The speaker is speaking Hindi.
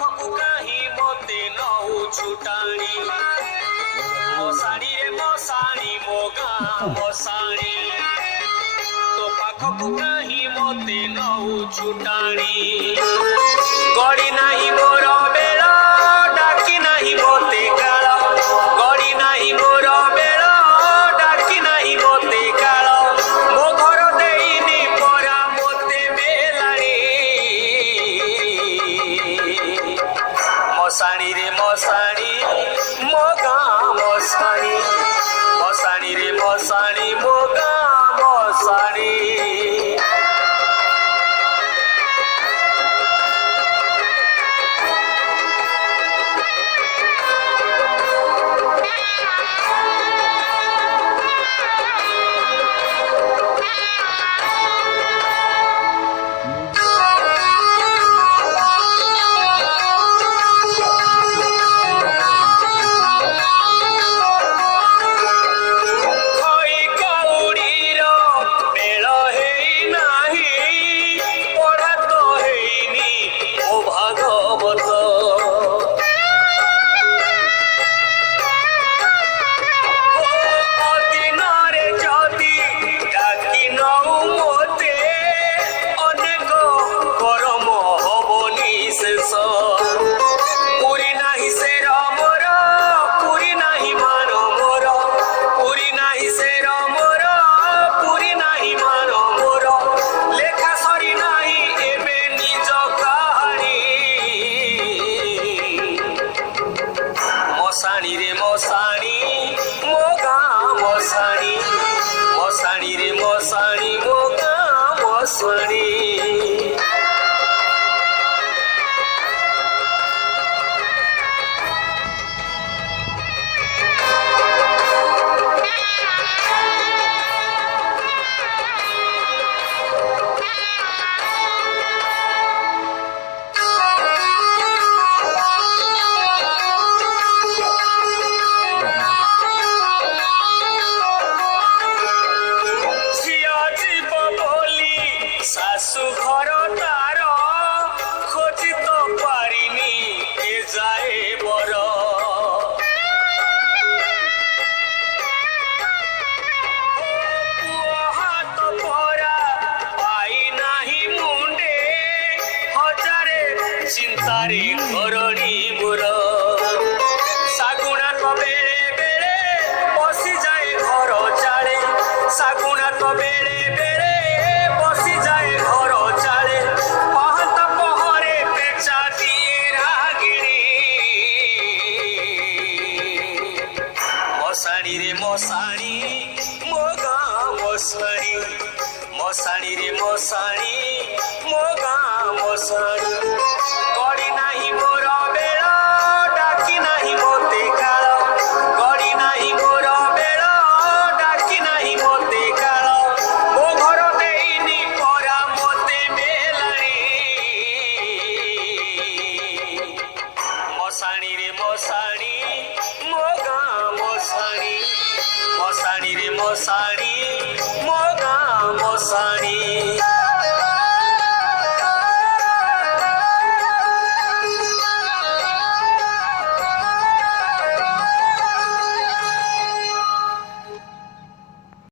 पाखकु काहि मते नौ छुटाणी मशाणी रे मशाणी मो गाँ मशाणी तो पाखकु काहि मते नौ छुटाणी गड़ी नाही मोर बेल डाकी नाही मते काल गड़ी नाही मोर बेल डाकी नाही मते काल मो घर देइनी परा मते बेलाणी मशाणी रे मशाणी मो गाँ मशाणी मशाणी रे मशाणी मो गाँ मशाणी मशाणी रे मशाणी मो गाँ मशाणी मशाणी रे मशाणी मो गाँ मशाणी सासु घर तार खोजी तो पारिनी ए जाए बर हाथ परा पाई नाही मुंडे हजारे चिंतारे घरणी मोर सागुना तो बेले बेले बसी जाए घर चाले सागुना तो बेले बेले मशाणी रे मशाणी मो गाँ मशाणी मशाणी रे मशाणी मो गाँ मशाणी गड़ी नाही मोर बेल डाकी नाही मते काल गड़ी नाही मोर बेल डाकी नाही मते काल मो घर देइनी परा मते बेलाणी मशाणी रे मशाणी मो गाँ मशाणी मशाणी रे मशाणी मो गाँ मशाणी।